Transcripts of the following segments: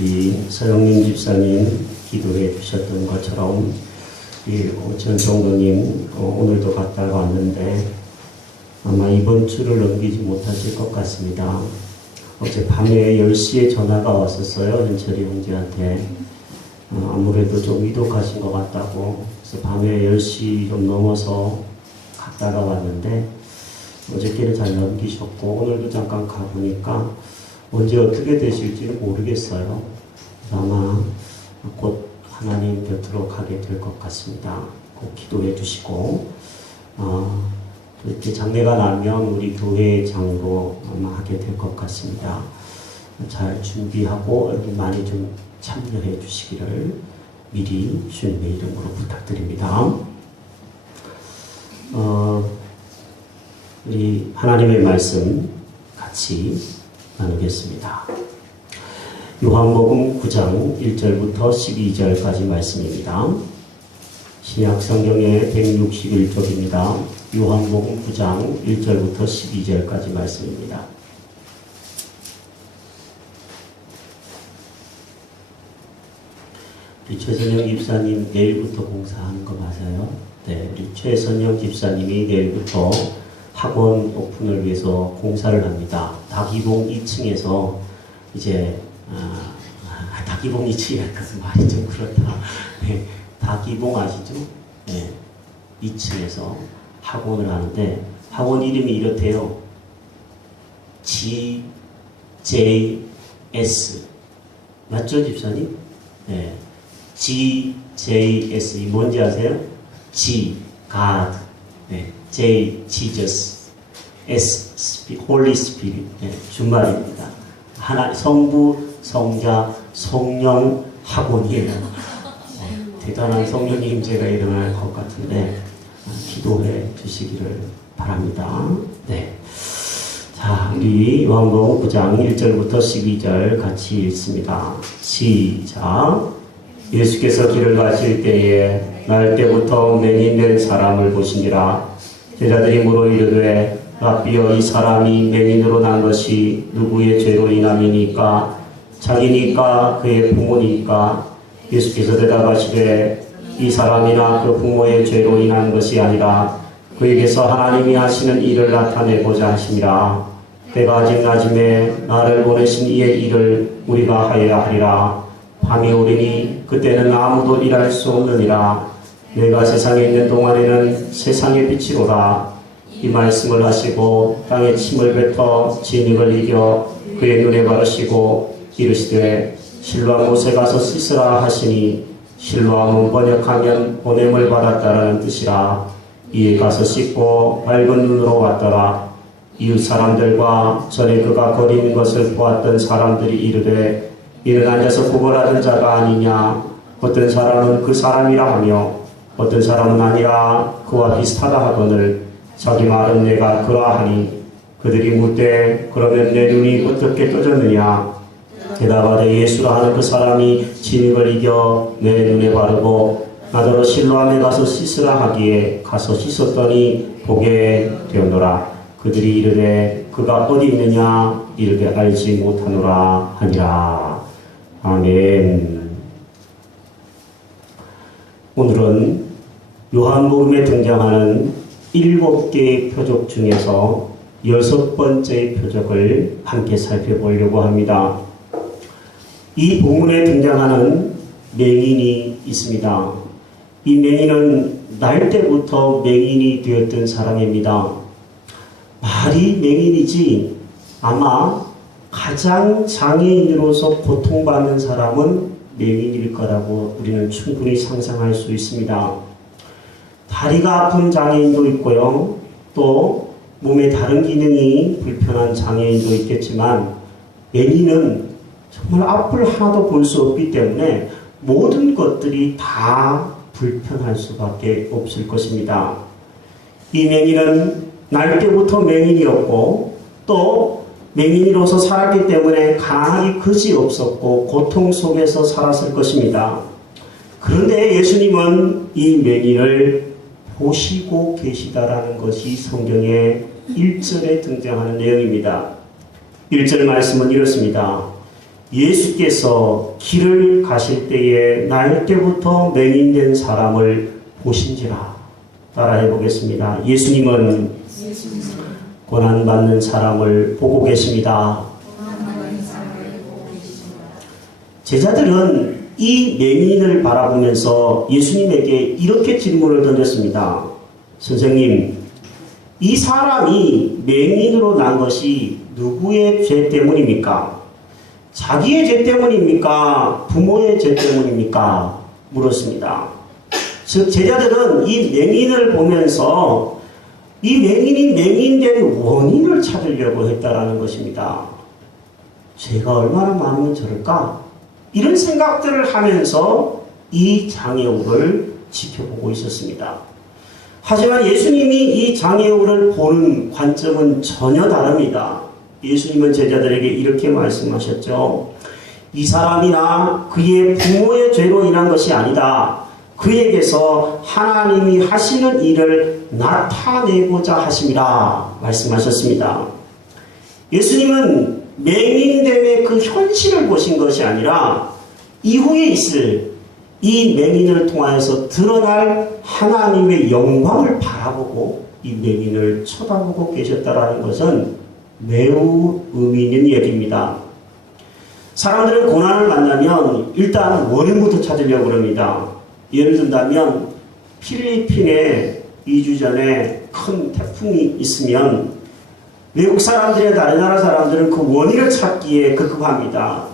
우리 서영민 집사님 기도해 주셨던 것처럼 전성도님 오늘도 갔다가 왔는데 아마 이번 주를 넘기지 못하실 것 같습니다. 어제 밤에 10시에 전화가 왔었어요. 현철이 형제한테. 아무래도 좀 위독하신 것 같다고. 그래서 밤에 10시 좀 넘어서 갔다가 왔는데 어저께는 잘 넘기셨고 오늘도 잠깐 가보니까 언제 어떻게 되실지는 모르겠어요. 아마 곧 하나님 곁으로 가게 될 것 같습니다. 꼭 기도해 주시고 이렇게 장례가 나면 우리 교회 장로 아마 하게 될 것 같습니다. 잘 준비하고 여기 많이 좀 참여해 주시기를 미리 주님의 이름으로 부탁드립니다. 우리 하나님의 말씀 같이 나누겠습니다. 요한복음 9장 1절부터 12절까지 말씀입니다. 신약 성경의 161쪽입니다. 요한복음 9장 1절부터 12절까지 말씀입니다. 우리 최선영 집사님 내일부터 공사하는 거 맞아요? 네, 우리 최선영 집사님이 내일부터 학원 오픈을 위해서 공사를 합니다. 다기봉 2층에서 이제 다기봉 2층이랄까 말이 좀 그렇다. 네, 다기봉 아시죠? 네, 2층에서 학원을 하는데 학원 이름이 이렇대요. GJS 맞죠 집사님? 네, GJS 이 뭔지 아세요? G God, 네, J Jesus, S Holy Spirit, 네, 준말입니다. 하나 성부, 성자, 성령 학원이에요. 대단한 성령의 임재가 일어날 것 같은데 기도해 주시기를 바랍니다. 네. 자, 우리 요한복음 9장 1절부터 12절 같이 읽습니다. 시작. 예수께서 길을 가실 때에 날 때부터 맹인된 사람을 보시니라. 제자들이 물어 이르되 라삐여 이 사람이 맹인으로 난 것이 누구의 죄로 인함이니까? 자기니까 그의 부모니까? 예수께서 대답하시되 이 사람이나 그 부모의 죄로 인한 것이 아니라 그에게서 하나님이 하시는 일을 나타내고자 하심이라. 때가 아직 낮음에 나를 보내신 이의 일을 우리가 하여야 하리라. 밤이 오리니 그때는 아무도 일할 수 없느니라. 내가 세상에 있는 동안에는 세상의 빛이로라. 이 말씀을 하시고 땅에 침을 뱉어 진흙을 이겨 그의 눈에 바르시고 이르시되 실로암 못에 가서 씻으라 하시니 실로암은 번역하면 보냄을 받았다라는 뜻이라. 이에 가서 씻고 밝은 눈으로 왔더라. 이웃 사람들과 전에 그가 거리는 것을 보았던 사람들이 이르되 이는 앉아서 구걸하던 자가 아니냐. 어떤 사람은 그 사람이라 하며 어떤 사람은 아니라 그와 비슷하다 하거늘 자기 말은 내가 그러하니 그들이 묻되 그러면 내 눈이 어떻게 떠졌느냐. 대답하되 예수라 하는 그 사람이 진흙을 이겨 내 눈에 바르고 나더러 실로암에 가서 씻으라 하기에 가서 씻었더니 보게 되었노라. 그들이 이르되 그가 어디 있느냐. 이르되 알지 못하노라 하니라. 아멘. 오늘은 요한복음에 등장하는 7개의 표적 중에서 6번째 표적을 함께 살펴보려고 합니다. 이 본문에 등장하는 맹인이 있습니다. 이 맹인은 날 때부터 맹인이 되었던 사람입니다. 말이 맹인이지 아마 가장 장애인으로서 고통받는 사람은 맹인일 거라고 우리는 충분히 상상할 수 있습니다. 다리가 아픈 장애인도 있고요. 또 몸의 다른 기능이 불편한 장애인도 있겠지만 맹인은 정말 앞을 하나도 볼 수 없기 때문에 모든 것들이 다 불편할 수밖에 없을 것입니다. 이 맹인은 날 때부터 맹인이었고 또 맹인으로서 살았기 때문에 가난이 그지없었고 고통 속에서 살았을 것입니다. 그런데 예수님은 이 맹인을 보시고 계시다라는 것이 성경의 1절에 등장하는 내용입니다. 1절 말씀은 이렇습니다. 예수께서 길을 가실 때에 날 때부터 맹인된 사람을 보신지라. 따라해 보겠습니다. 예수님은 고난받는 사람을 보고 계십니다. 제자들은 이 맹인을 바라보면서 예수님에게 이렇게 질문을 던졌습니다. 선생님, 이 사람이 맹인으로 난 것이 누구의 죄 때문입니까? 자기의 죄 때문입니까? 부모의 죄 때문입니까? 물었습니다. 즉 제자들은 이 맹인을 보면서 이 맹인이 맹인된 원인을 찾으려고 했다라는 것입니다. 죄가 얼마나 많으면 저럴까? 이런 생각들을 하면서 이 장애우를 지켜보고 있었습니다. 하지만 예수님이 이 장애우를 보는 관점은 전혀 다릅니다. 예수님은 제자들에게 이렇게 말씀하셨죠. 이 사람이나 그의 부모의 죄로 인한 것이 아니다. 그에게서 하나님이 하시는 일을 나타내고자 하심이라 말씀하셨습니다. 예수님은 맹인됨의 그 현실을 보신 것이 아니라 이후에 있을 이 맹인을 통하여서 드러날 하나님의 영광을 바라보고 이 맹인을 쳐다보고 계셨다는 것은 매우 의미 있는 얘기입니다. 사람들은 고난을 만나면 일단 원인부터 찾으려고 합니다. 예를 든다면 필리핀에 2주 전에 큰 태풍이 있으면 외국 사람들이나 다른 나라 사람들은 그 원인을 찾기에 급급합니다.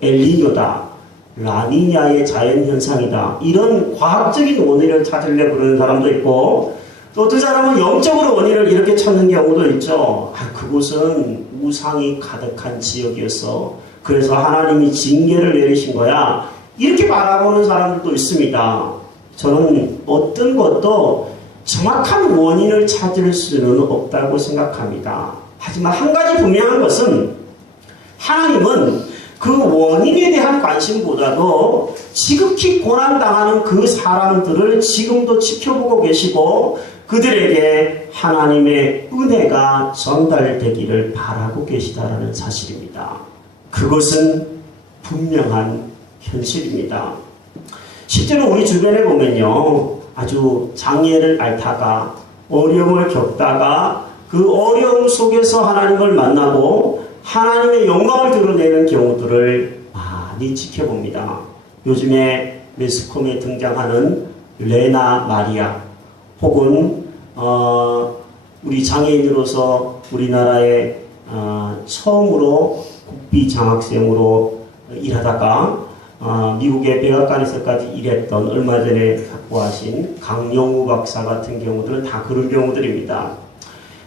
엘니뇨다, 라니냐의 자연현상이다, 이런 과학적인 원인을 찾으려고 그러는 사람도 있고, 또 어떤 사람은 영적으로 원인을 이렇게 찾는 경우도 있죠. 그곳은 우상이 가득한 지역이어서 그래서 하나님이 징계를 내리신 거야, 이렇게 바라보는 사람들도 있습니다. 저는 어떤 것도 정확한 원인을 찾을 수는 없다고 생각합니다. 하지만 한 가지 분명한 것은 하나님은 그 원인에 대한 관심보다도 지극히 고난당하는 그 사람들을 지금도 지켜보고 계시고 그들에게 하나님의 은혜가 전달되기를 바라고 계시다라는 사실입니다. 그것은 분명한 현실입니다. 실제로 우리 주변에 보면요, 아주 장애를 앓다가 어려움을 겪다가 그 어려움 속에서 하나님을 만나고 하나님의 영광을 드러내는 경우들을 많이 지켜봅니다. 요즘에 매스컴에 등장하는 레나 마리아, 혹은 우리 장애인으로서 우리나라에 처음으로 국비 장학생으로 일하다가 미국의 백악관에서까지 일했던 얼마 전에 확보하신 강영우 박사 같은 경우들은 다 그런 경우들입니다.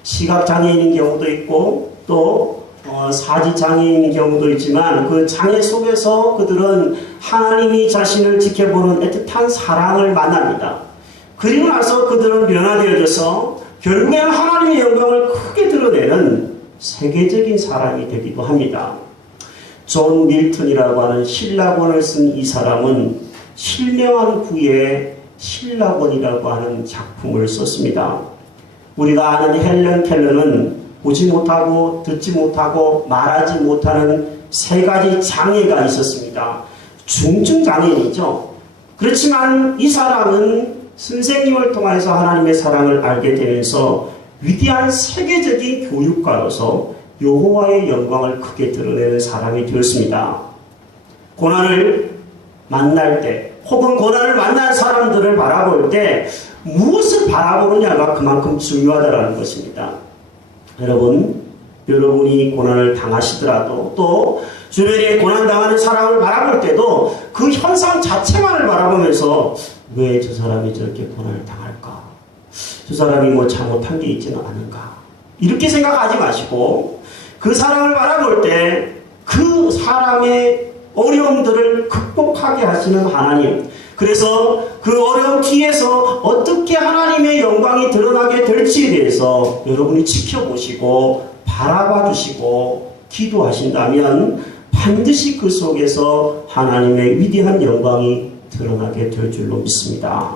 시각장애인인 경우도 있고 또 사지장애인인 경우도 있지만 그 장애 속에서 그들은 하나님이 자신을 지켜보는 애틋한 사랑을 만납니다. 그리고 나서 그들은 변화되어져서 결국에는 하나님의 영광을 크게 드러내는 세계적인 사람이 되기도 합니다. 존 밀턴이라고 하는 신라권을 쓴 이 사람은 실명한 후에 신라권이라고 하는 작품을 썼습니다. 우리가 아는 헬런 켈러는 보지 못하고 듣지 못하고 말하지 못하는 세 가지 장애가 있었습니다. 중증장애인이죠. 그렇지만 이 사람은 선생님을 통해서 하나님의 사랑을 알게 되면서 위대한 세계적인 교육가로서 여호와의 영광을 크게 드러내는 사람이 되었습니다. 고난을 만날 때 혹은 고난을 만난 사람들을 바라볼 때 무엇을 바라보느냐가 그만큼 중요하다는 것입니다. 여러분이 고난을 당하시더라도 또 주변에 고난당하는 사람을 바라볼 때도 그 현상 자체만을 바라보면서 왜 저 사람이 저렇게 고난을 당할까? 저 사람이 뭐 잘못한 게 있지는 않은가? 이렇게 생각하지 마시고 그 사람을 바라볼 때 그 사람의 어려움들을 극복하게 하시는 하나님, 그래서 그 어려움 뒤에서 어떻게 하나님의 영광이 드러나게 될지에 대해서 여러분이 지켜보시고 바라봐 주시고 기도하신다면 반드시 그 속에서 하나님의 위대한 영광이 드러나게 될 줄로 믿습니다.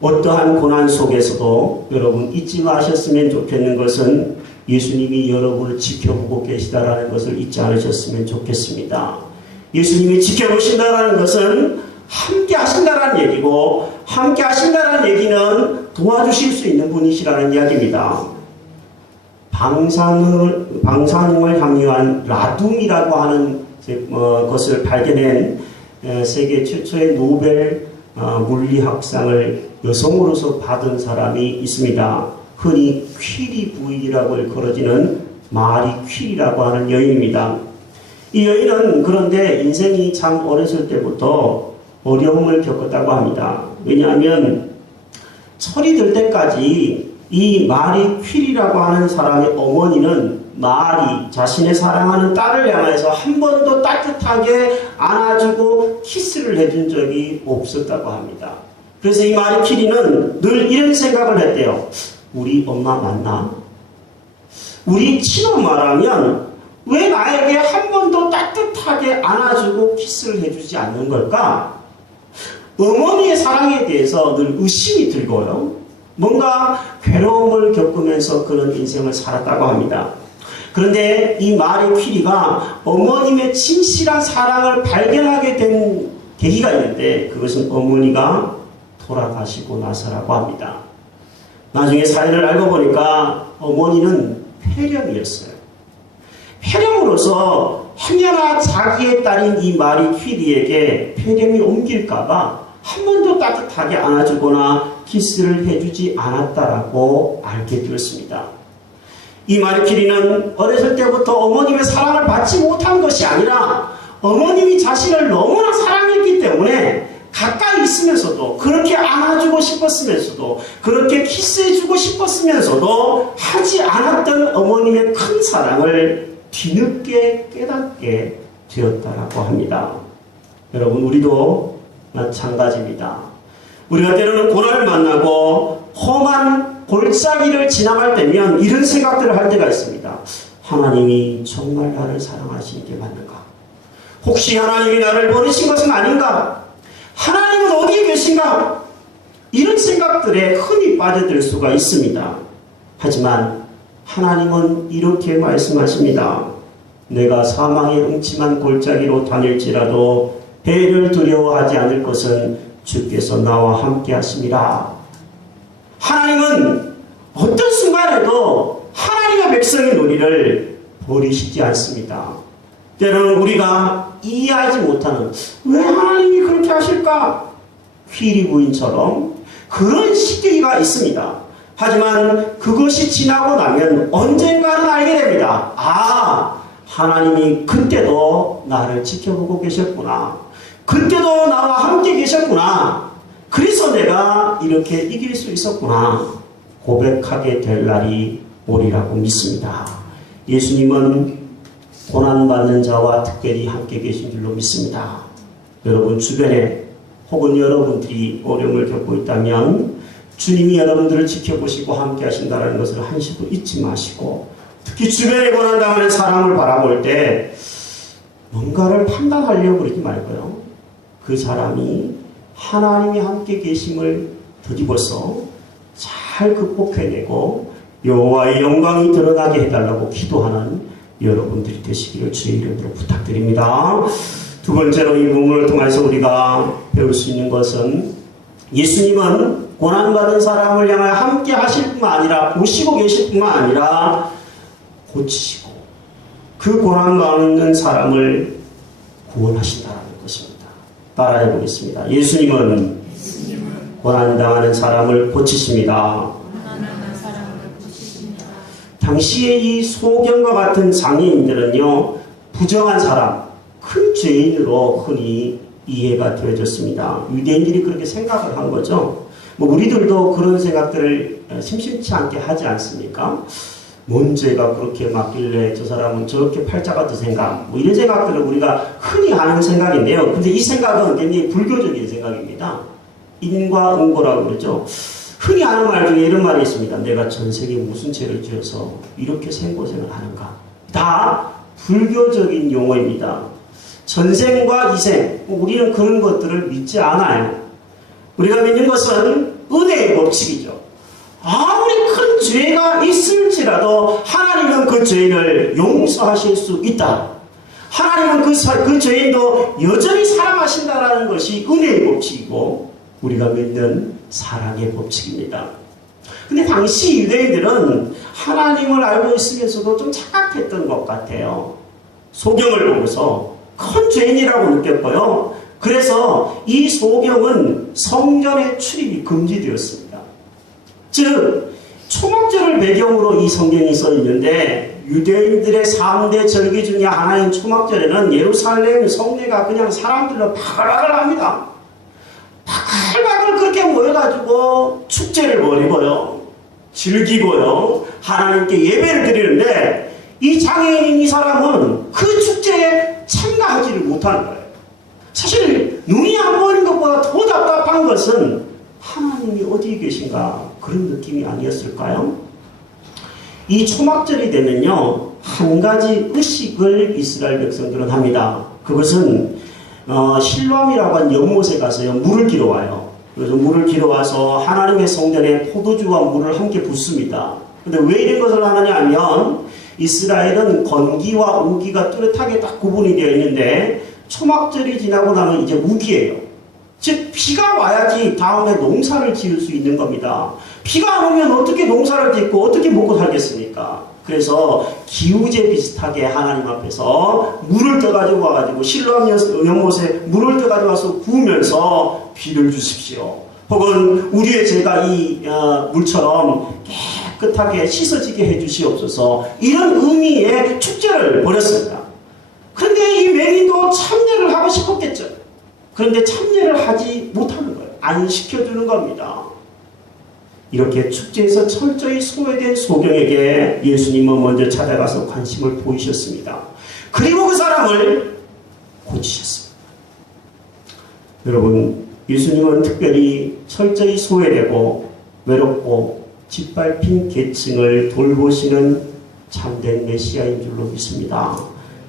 어떠한 고난 속에서도 여러분 잊지 마셨으면 좋겠는 것은 예수님이 여러분을 지켜보고 계시다라는 것을 잊지 않으셨으면 좋겠습니다. 예수님이 지켜보신다라는 것은 함께 하신다라는 얘기고, 함께 하신다라는 얘기는 도와주실 수 있는 분이시라는 이야기입니다. 방사능을 함유한 라듐이라고 하는 것을 발견한 세계 최초의 노벨 물리학상을 여성으로서 받은 사람이 있습니다. 흔히 퀴리 부인이라고 일컬어지는 마리 퀴리라고 하는 여인입니다. 이 여인은 그런데 인생이 참 어렸을 때부터 어려움을 겪었다고 합니다. 왜냐하면 철이 들 때까지 이 마리 퀴리라고 하는 사람의 어머니는 마리, 자신의 사랑하는 딸을 향해서 한 번도 따뜻하게 안아주고 키스를 해준 적이 없었다고 합니다. 그래서 이 마리 퀴리는 늘 이런 생각을 했대요. 우리 엄마 맞나? 우리 친엄마라면 왜 나에게 한 번도 따뜻하게 안아주고 키스를 해주지 않는 걸까? 어머니의 사랑에 대해서 늘 의심이 들고요. 뭔가 괴로움을 겪으면서 그런 인생을 살았다고 합니다. 그런데 이 마리 퀴리가 어머님의 진실한 사랑을 발견하게 된 계기가 있는데, 그것은 어머니가 돌아가시고 나서라고 합니다. 나중에 사연을 알고 보니까 어머니는 폐렴이었어요. 폐렴으로서 행여나 자기의 딸인 이 마리 퀴리에게 폐렴이 옮길까봐 한 번도 따뜻하게 안아주거나 키스를 해주지 않았다라고 알게 되었습니다. 이 마리 퀴리는 어렸을 때부터 어머님의 사랑을 받지 못한 것이 아니라 어머님이 자신을 너무나 사랑했기 때문에 가까이 있으면서도, 그렇게 안아주고 싶었으면서도, 그렇게 키스해주고 싶었으면서도 하지 않았던 어머님의 큰 사랑을 뒤늦게 깨닫게 되었다라고 합니다. 여러분, 우리도 마찬가지입니다. 우리가 때로는 고난을 만나고 험한 골짜기를 지나갈 때면 이런 생각들을 할 때가 있습니다. 하나님이 정말 나를 사랑하시는 게 맞는가? 혹시 하나님이 나를 버리신 것은 아닌가? 하나님은 어디에 계신가? 이런 생각들에 흔히 빠져들 수가 있습니다. 하지만 하나님은 이렇게 말씀하십니다. 내가 사망의 음침한 골짜기로 다닐지라도 해를 두려워하지 않을 것은 주께서 나와 함께 하심이라. 하나님은 어떤 순간에도 하나님의 백성인 우리를 버리시지 않습니다. 때로는 우리가 이해하지 못하는, 왜 하나님이 그렇게 하실까? 퀴리 부인처럼 그런 시기가 있습니다. 하지만 그것이 지나고 나면 언젠가는 알게 됩니다. 아, 하나님이 그때도 나를 지켜보고 계셨구나. 그때도 나와 함께 계셨구나. 그래서 내가 이렇게 이길 수 있었구나. 고백하게 될 날이 오리라고 믿습니다. 예수님은 고난받는 자와 특별히 함께 계신 줄로 믿습니다. 여러분 주변에 혹은 여러분들이 어려움을 겪고 있다면 주님이 여러분들을 지켜보시고 함께 하신다는 것을 한시도 잊지 마시고, 특히 주변에 고난당하는 사람을 바라볼 때 뭔가를 판단하려고 그러지 말고요. 그 사람이 하나님이 함께 계심을 덧입어서 잘 극복해내고 여호와의 영광이 드러나게 해달라고 기도하는 여러분들이 되시기를 주의 이름으로 부탁드립니다. 두 번째로 이 부분을 통해서 우리가 배울 수 있는 것은, 예수님은 고난받은 사람을 향하여 함께 하실 뿐만 아니라 보시고 계실 뿐만 아니라 고치시고 그 고난받는 사람을 구원하신다는 것입니다. 따라해 보겠습니다. 예수님은 고난당하는 사람을 고치십니다. 당시에 이 소경과 같은 장애인들은요, 부정한 사람, 큰 죄인으로 흔히 이해가 되어졌습니다. 유대인들이 그렇게 생각을 한 거죠. 뭐 우리들도 그런 생각들을 심심치 않게 하지 않습니까? 뭔 죄가 그렇게 많길래 저 사람은 저렇게 팔자가 드센가? 뭐 이런 생각들을 우리가 흔히 하는 생각인데요. 근데 이 생각은 굉장히 불교적인 생각입니다. 인과응보라고 그러죠. 흔히 하는 말 중에 이런 말이 있습니다. 내가 전생에 무슨 죄를 지어서 이렇게 생고생을 하는가? 다 불교적인 용어입니다. 전생과 이생, 우리는 그런 것들을 믿지 않아요. 우리가 믿는 것은 은혜의 법칙이죠. 아무리 큰 큰 죄가 있을지라도 하나님은 그 죄인을 용서하실 수 있다. 하나님은 그 죄인도 여전히 사랑하신다라는 것이 은혜의 법칙이고 우리가 믿는 사랑의 법칙입니다. 근데 당시 유대인들은 하나님을 알고 있으면서도 좀 착각했던 것 같아요. 소경을 보고서 큰 죄인이라고 느꼈고요. 그래서 이 소경은 성전의 출입이 금지되었습니다. 즉 초막절을 배경으로 이 성경이 써 있는데 유대인들의 3대 절기 중에 하나인 초막절에는 예루살렘 성내가 그냥 사람들로 바글바글합니다. 바글바글 그렇게 모여가지고 축제를 벌이고요. 즐기고요. 하나님께 예배를 드리는데 이 장애인인 이 사람은 그 축제에 참가하지를 못하는 거예요. 사실 눈이 안 보이는 것보다 더 답답한 것은 하나님이 어디 계신가 그런 느낌이 아니었을까요? 이 초막절이 되면요 한 가지 의식을 이스라엘 백성들은 합니다. 그것은 실로암이라고 한 연못에 가서요 물을 길어와요. 그래서 물을 길어와서 하나님의 성전에 포도주와 물을 함께 붓습니다. 근데 왜 이런 것을 하느냐 하면 이스라엘은 건기와 우기가 뚜렷하게 딱 구분이 되어 있는데 초막절이 지나고 나면 이제 우기예요. 즉 비가 와야지 다음에 농사를 지을 수 있는 겁니다. 비가 안 오면 어떻게 농사를 짓고 어떻게 먹고 살겠습니까? 그래서 기우제 비슷하게 하나님 앞에서 물을 떠가지고 와가지고 실로암 연못에 물을 떠가지고 와서 부으면서 비를 주십시오. 혹은 우리의 죄가 이 물처럼 깨끗하게 씻어지게 해주시옵소서. 이런 의미의 축제를 벌였습니다. 그런데 이 맹인도 참여를 하고 싶었겠죠. 그런데 참여를 하지 못하는 거예요. 안 시켜주는 겁니다. 이렇게 축제에서 철저히 소외된 소경에게 예수님은 먼저 찾아가서 관심을 보이셨습니다. 그리고 그 사람을 고치셨습니다. 여러분, 예수님은 특별히 철저히 소외되고 외롭고 짓밟힌 계층을 돌보시는 참된 메시아인 줄로 믿습니다.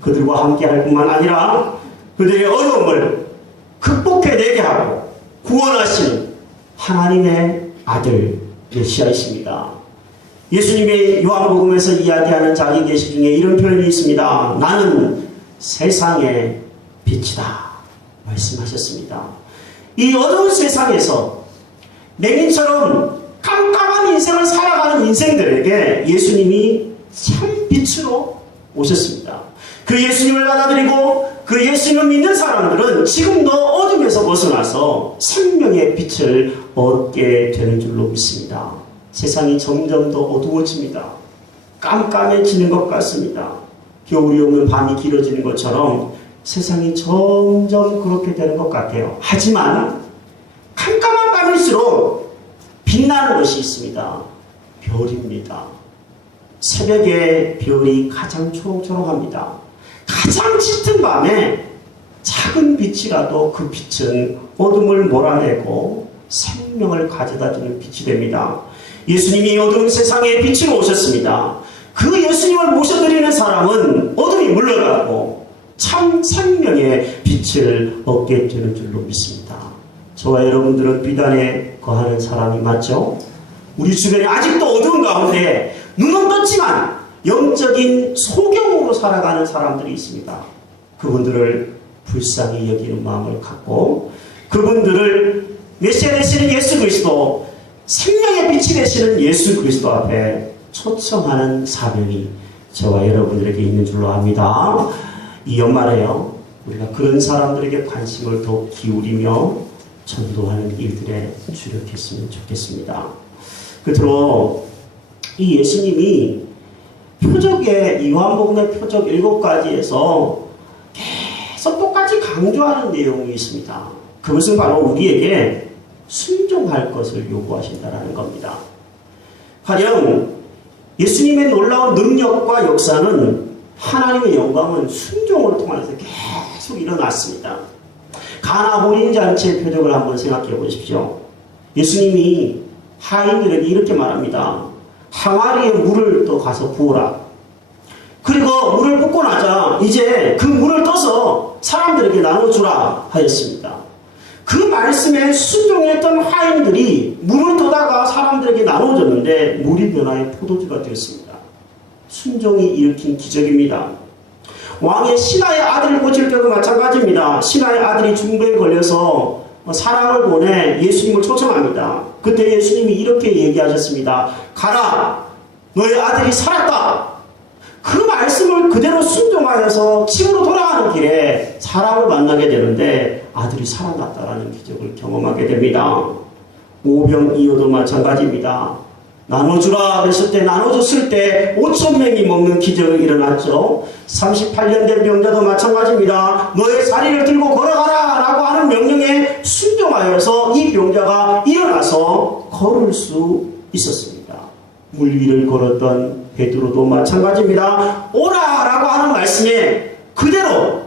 그들과 함께 할 뿐만 아니라 그들의 어려움을 극복해내게 하고 구원하시는 하나님의 아들 메시아이십니다. 예수님의 요한복음에서 이야기하는 자기 계시 중에 이런 표현이 있습니다. 나는 세상의 빛이다 말씀하셨습니다. 이 어두운 세상에서 맹인처럼 깜깜한 인생을 살아가는 인생들에게 예수님이 참 빛으로 오셨습니다. 그 예수님을 받아들이고 그 예수님을 믿는 사람들은 지금도 어둠에서 벗어나서 생명의 빛을 얻게 되는 줄로 믿습니다. 세상이 점점 더 어두워집니다. 깜깜해지는 것 같습니다. 겨울이 오면 밤이 길어지는 것처럼 세상이 점점 그렇게 되는 것 같아요. 하지만 깜깜한 밤일수록 빛나는 것이 있습니다. 별입니다. 새벽에 별이 가장 초롱초롱합니다. 가장 짙은 밤에 작은 빛이라도 그 빛은 어둠을 몰아내고 생명을 가져다주는 빛이 됩니다. 예수님이 어두운 세상에 빛으로 오셨습니다. 그 예수님을 모셔드리는 사람은 어둠이 물러가고 참 생명의 빛을 얻게 되는 줄로 믿습니다. 저와 여러분들은 비단에 거하는 사람이 맞죠? 우리 주변에 아직도 어두운 가운데 눈은 떴지만 영적인 소경으로 살아가는 사람들이 있습니다. 그분들을 불쌍히 여기는 마음을 갖고 그분들을 메시아 되시는 예수 그리스도, 생명의 빛이 되시는 예수 그리스도 앞에 초청하는 사명이 저와 여러분들에게 있는 줄로 압니다. 이 연말에요, 우리가 그런 사람들에게 관심을 더 기울이며 전도하는 일들에 주력했으면 좋겠습니다. 끝으로 이 예수님이 표적의 요한복음의 표적 7가지에서 계속 똑같이 강조하는 내용이 있습니다. 그것은 바로 우리에게 순종할 것을 요구하신다는 겁니다. 가령 예수님의 놀라운 능력과 역사는 하나님의 영광은 순종을 통해서 계속 일어났습니다. 가나 혼인잔치의 표적을 한번 생각해 보십시오. 예수님이 하인들에게 이렇게 말합니다. 항아리에 물을 또 가서 부어라. 그리고 물을 붓고 나자 이제 그 물을 떠서 사람들에게 나눠주라 하였습니다. 그 말씀에 순종했던 화인들이 물을 떠다가 사람들에게 나눠줬는데 물이 변하여 포도주가 되었습니다. 순종이 일으킨 기적입니다. 왕의 신하의 아들을 고칠 때도 마찬가지입니다. 신하의 아들이 중병에 걸려서 사람을 보내 예수님을 초청합니다. 그때 예수님이 이렇게 얘기하셨습니다. 가라, 너의 아들이 살았다. 그 말씀을 그대로 순종하여서 집으로 돌아가는 길에 사람을 만나게 되는데 아들이 살아났다라는 기적을 경험하게 됩니다. 오병이어도 마찬가지입니다. 나눠주라 그랬을 때 나눠줬을 때 5,000명이 먹는 기적이 일어났죠. 38년 된 병자도 마찬가지입니다. 너의 다리를 들고 걸어가라 라고 하는 명령에 순종하여서 이 병자가 일어나서 걸을 수 있었습니다. 물 위를 걸었던 베드로도 마찬가지입니다. 오라 라고 하는 말씀에 그대로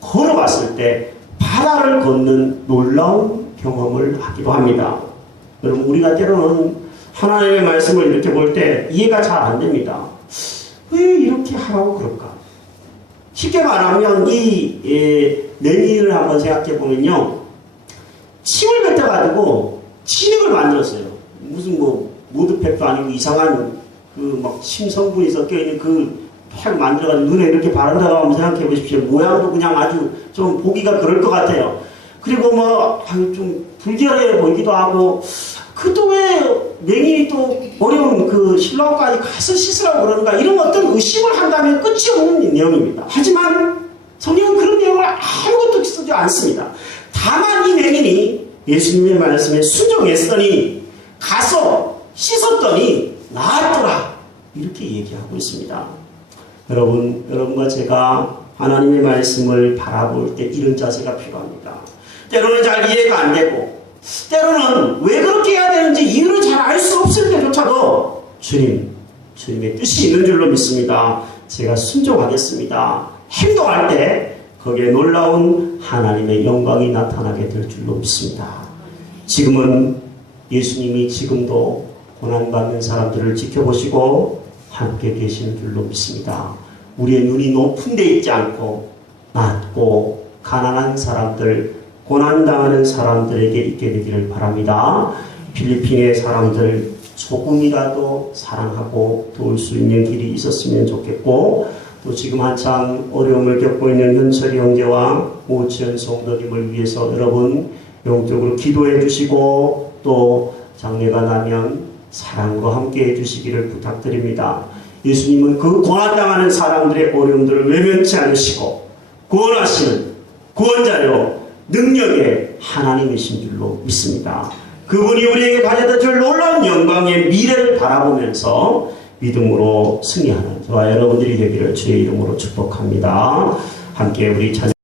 걸어봤을 때 바다를 걷는 놀라운 경험을 하기도 합니다. 여러분, 우리가 때로는 하나님의 말씀을 이렇게 볼 때 이해가 잘 안 됩니다. 왜 이렇게 하라고 그럴까? 쉽게 말하면 이 냉이를 한번 생각해 보면요, 침을 뱉어가지고 진흙을 만들었어요. 무슨 모드팩도 아니고 이상한 그 막 침 성분이 섞여 있는 그 팩 만들어가지고 눈에 이렇게 바른다고 한번 생각해 보십시오. 모양도 그냥 아주 좀 보기가 그럴 것 같아요. 그리고 좀 불결해 보이기도 하고. 그 또 왜 맹인이 또 어려운 그 신랑까지 가서 씻으라고 그러는가, 이런 어떤 의심을 한다면 끝이 없는 내용입니다. 하지만 성경은 그런 내용을 아무것도 쓰지 않습니다. 다만 이 맹인이 예수님의 말씀에 순종했더니 가서 씻었더니 나았더라, 이렇게 얘기하고 있습니다. 여러분과 제가 하나님의 말씀을 바라볼 때 이런 자세가 필요합니다. 때로는 잘 이해가 안 되고, 때로는 왜 그렇게 해야 되는지 이유를 잘 알 수 없을 때조차도 주님의 뜻이 있는 줄로 믿습니다. 제가 순종하겠습니다. 행동할 때 거기에 놀라운 하나님의 영광이 나타나게 될 줄로 믿습니다. 지금은 예수님이 지금도 고난받는 사람들을 지켜보시고 함께 계시는 줄로 믿습니다. 우리의 눈이 높은 데 있지 않고 낮고 가난한 사람들, 고난당하는 사람들에게 있게 되기를 바랍니다. 필리핀의 사람들 조금이라도 사랑하고 도울 수 있는 길이 있었으면 좋겠고, 또 지금 한창 어려움을 겪고 있는 현철이 형제와 오치현 성도님을 위해서 여러분 영적으로 기도해 주시고, 또 장례가 나면 사랑과 함께 해주시기를 부탁드립니다. 예수님은 그 고난당하는 사람들의 어려움들을 외면치 않으시고 구원하시는 구원자요 능력의 하나님이신 줄로 믿습니다. 그분이 우리에게 가져다 줄 놀라운 영광의 미래를 바라보면서 믿음으로 승리하는 저와 여러분들이 되기를 주의 이름으로 축복합니다. 함께 우리 찬양